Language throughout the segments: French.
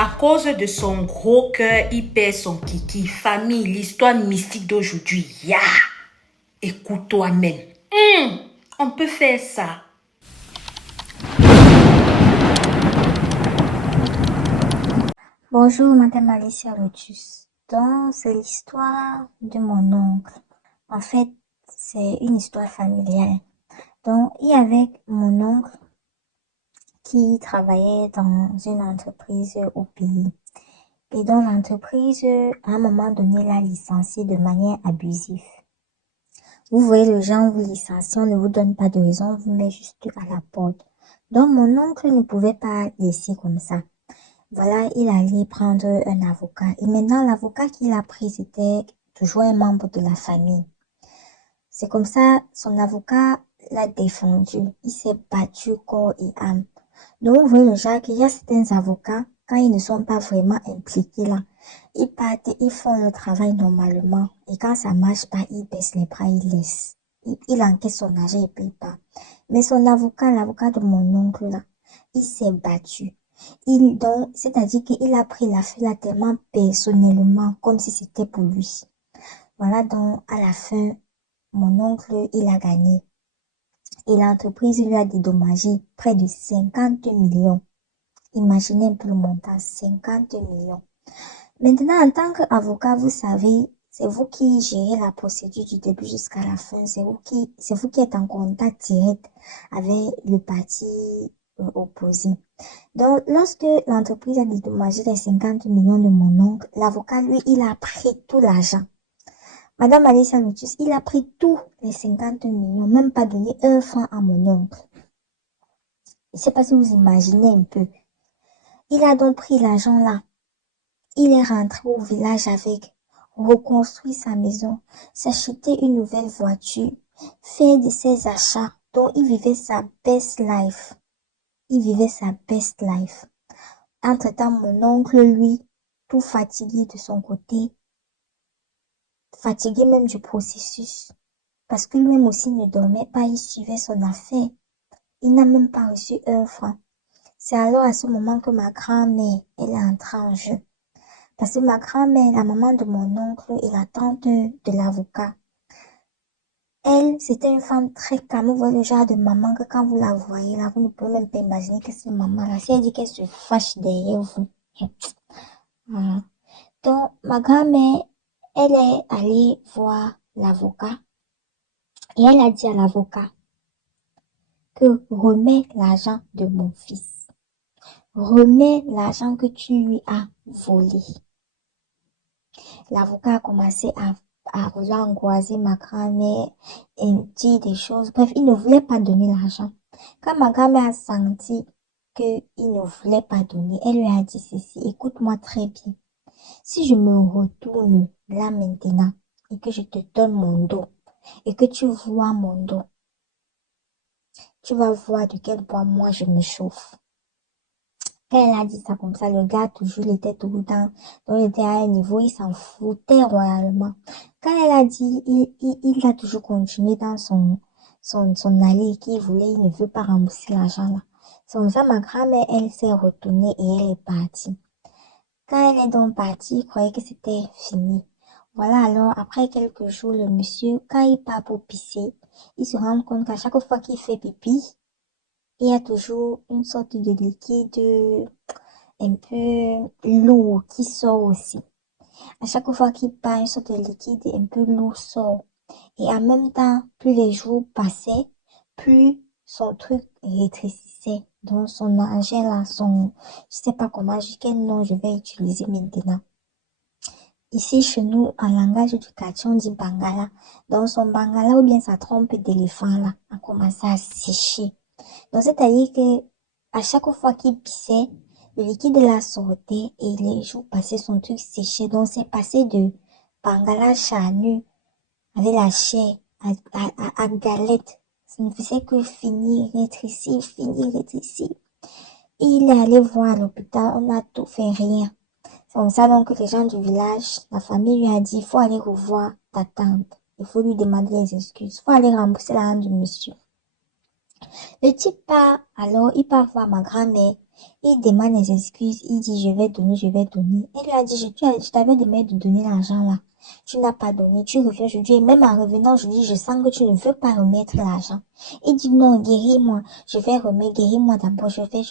À cause de son gros cœur, il perd son kiki. Famille, l'histoire mystique d'aujourd'hui. Ya! Écoute toi-même. On peut faire ça. Bonjour, Madame Alicia Lotus. Donc, c'est l'histoire de mon oncle. En fait, c'est une histoire familiale. Donc, il y avait mon oncle qui travaillait dans une entreprise au pays. Et dans l'entreprise, à un moment donné, l'a licencié de manière abusive. Vous voyez, le genre vous licencie, on ne vous donne pas de raison, on vous met juste à la porte. Donc, mon oncle ne pouvait pas laisser comme ça. Voilà, il allait prendre un avocat. Et maintenant, l'avocat qu'il a pris, c'était toujours un membre de la famille. C'est comme ça, son avocat l'a défendu. Il s'est battu corps et âme. Donc, vous voyez le genre qu'il y a certains avocats, quand ils ne sont pas vraiment impliqués là, ils partent, ils font le travail normalement. Et quand ça marche pas, ils baissent les bras, ils laissent. Il encaisse son argent et paye pas. Mais son avocat, l'avocat de mon oncle là, il s'est battu. Donc, c'est-à-dire qu'il a pris l'affaire là tellement personnellement, comme si c'était pour lui. Voilà, donc, à la fin, mon oncle, il a gagné. Et l'entreprise lui a dédommagé près de 50 millions. Imaginez un peu le montant, 50 millions. Maintenant, en tant qu'avocat, vous savez, c'est vous qui gérez la procédure du début jusqu'à la fin. C'est vous qui êtes en contact direct avec le parti opposé. Donc, lorsque l'entreprise a dédommagé les 50 millions de mon oncle, l'avocat, lui, il a pris tout l'argent. Madame Alicia Lotus, il a pris tous les 50 millions, même pas donné un franc à mon oncle. Je ne sais pas si vous imaginez un peu. Il a donc pris l'argent là. Il est rentré au village avec, reconstruit sa maison, s'acheter une nouvelle voiture, faire de ses achats. Donc, il vivait sa best life. Il vivait sa best life. Entre-temps, mon oncle, lui, tout fatigué de son côté, fatigué même du processus, parce que lui-même aussi ne dormait pas, il suivait son affaire. Il n'a même pas reçu un franc. C'est alors à ce moment que ma grand-mère, elle est entrée en jeu. Parce que ma grand-mère, la maman de mon oncle et la tante de l'avocat, elle, c'était une femme très calme. Vous voyez le genre de maman que quand vous la voyez là, vous ne pouvez même pas imaginer que c'est maman là. Si elle dit qu'elle se fâche derrière vous. Voilà. Donc, ma grand-mère, elle est allée voir l'avocat et elle a dit à l'avocat que remets l'argent de mon fils. Remets l'argent que tu lui as volé. L'avocat a commencé à vouloir angoisser ma grand-mère et dire des choses. Bref, il ne voulait pas donner l'argent. Quand ma grand-mère a senti qu'il ne voulait pas donner, elle lui a dit ceci, écoute-moi très bien. Si je me retourne là maintenant et que je te donne mon dos et que tu vois mon dos, tu vas voir de quel point moi je me chauffe. Quand elle a dit ça comme ça, le gars toujours il était tout le temps, donc il était à un niveau, il s'en foutait royalement. Quand elle a dit, il a toujours continué dans son allée qu'il voulait, il ne veut pas rembourser l'argent là. C'est comme ça, ma grand-mère, elle s'est retournée et elle est partie. Quand elle est donc partie, il croyait que c'était fini. Voilà, alors, après quelques jours, le monsieur, quand il part pour pisser, il se rend compte qu'à chaque fois qu'il fait pipi, il y a toujours une sorte de liquide un peu lourd qui sort aussi. À chaque fois qu'il part, une sorte de liquide un peu lourd sort. Et en même temps, plus les jours passaient, plus son truc rétrécissait. Donc son engin là, je sais pas comment, quel nom je vais utiliser maintenant. Ici, chez nous, en langage du quartier, on dit bangala. Donc son bangala ou bien sa trompe d'éléphant là, a commencé à sécher. Donc c'est-à-dire que à chaque fois qu'il pissait, le liquide la sortait et les jours passés, son truc séchait. Donc c'est passé de bangala charnu avec la chair à galette. Ça ne faisait que finir, rétrécir, finir, rétrécir. Et il est allé voir à l'hôpital, on a tout fait rien. C'est comme ça donc que les gens du village, la famille lui a dit, il faut aller revoir ta tante. Il faut lui demander les excuses. Il faut aller rembourser l'argent du monsieur. Le type part, alors il part voir ma grand-mère. Il demande des excuses, il dit je vais donner, je vais donner. Elle lui a dit je t'avais demandé de donner l'argent là. Tu n'as pas donné, tu reviens aujourd'hui et même en revenant aujourd'hui, je sens que tu ne veux pas remettre l'argent. Il dit non, guéris-moi, je vais remettre, guéris-moi d'abord, je vais.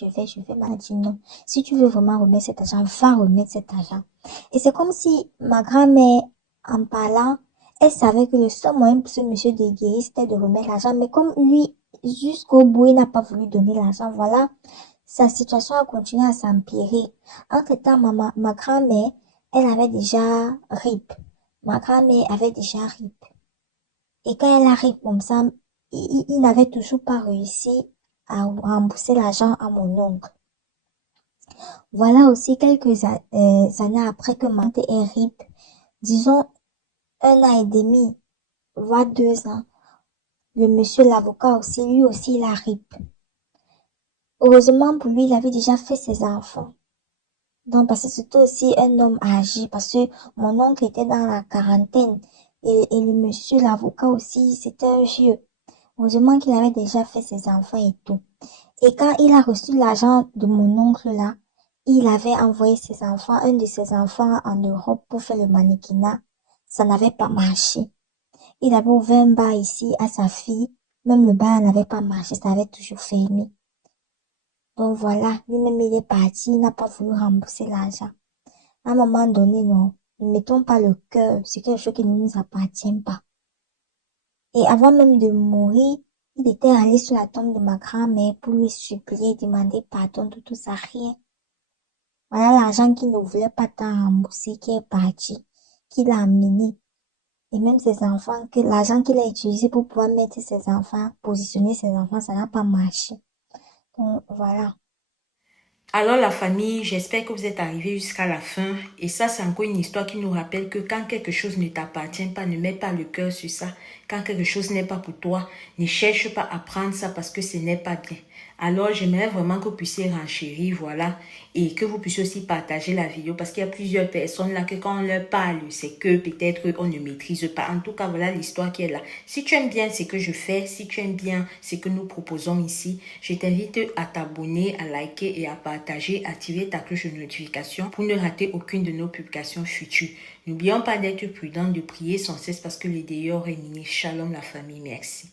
Elle a dit non, si tu veux vraiment remettre cet argent, va remettre cet argent. Et c'est comme si ma grand-mère, en parlant, elle savait que le seul moyen pour ce monsieur de guérir, c'était de remettre l'argent. Mais comme lui, jusqu'au bout, il n'a pas voulu donner l'argent, voilà, sa situation a continué à s'empirer. Entre-temps, ma grand-mère, elle avait déjà RIP. Ma grand-mère avait déjà RIP. Et quand elle a RIP comme ça, il n'avait toujours pas réussi à rembourser l'argent à mon oncle. Voilà aussi quelques années après que ma tante est RIP, disons 1 an et demi, voire 2 ans, le monsieur l'avocat aussi, lui aussi, il a RIP. Heureusement pour lui, il avait déjà fait ses enfants. Donc, parce que c'était aussi un homme âgé, parce que mon oncle était dans la quarantaine et le monsieur, l'avocat aussi, c'était un vieux. Heureusement qu'il avait déjà fait ses enfants et tout. Et quand il a reçu l'argent de mon oncle là, il avait envoyé ses enfants, un de ses enfants en Europe pour faire le mannequinat. Ça n'avait pas marché. Il avait ouvert un bar ici à sa fille. Même le bar n'avait pas marché, ça avait toujours fermé. Donc voilà, lui-même il est parti, il n'a pas voulu rembourser l'argent. À un moment donné, non, ne mettons pas le cœur, c'est quelque chose qui ne nous appartient pas. Et avant même de mourir, il était allé sur la tombe de ma grand-mère pour lui supplier, demander pardon de tout ça, rien. Voilà l'argent qu'il ne voulait pas tant rembourser, qui est parti, qu'il a amené. Et même ses enfants, que l'argent qu'il a utilisé pour pouvoir mettre ses enfants, positionner ses enfants, ça n'a pas marché. Donc voilà. Alors la famille, j'espère que vous êtes arrivés jusqu'à la fin. Et ça, c'est encore une histoire qui nous rappelle que quand quelque chose ne t'appartient pas, ne mets pas le cœur sur ça. Quand quelque chose n'est pas pour toi, ne cherche pas à prendre ça parce que ce n'est pas bien. Alors j'aimerais vraiment que vous puissiez renchérir, voilà, et que vous puissiez aussi partager la vidéo parce qu'il y a plusieurs personnes là que quand on leur parle, c'est que peut-être on ne maîtrise pas. En tout cas, voilà l'histoire qui est là. Si tu aimes bien ce que je fais, si tu aimes bien ce que nous proposons ici, je t'invite à t'abonner, à liker et à partager, activer ta cloche de notification pour ne rater aucune de nos publications futures. N'oublions pas d'être prudent, de prier sans cesse parce que le dehors est miné. Shalom la famille, merci.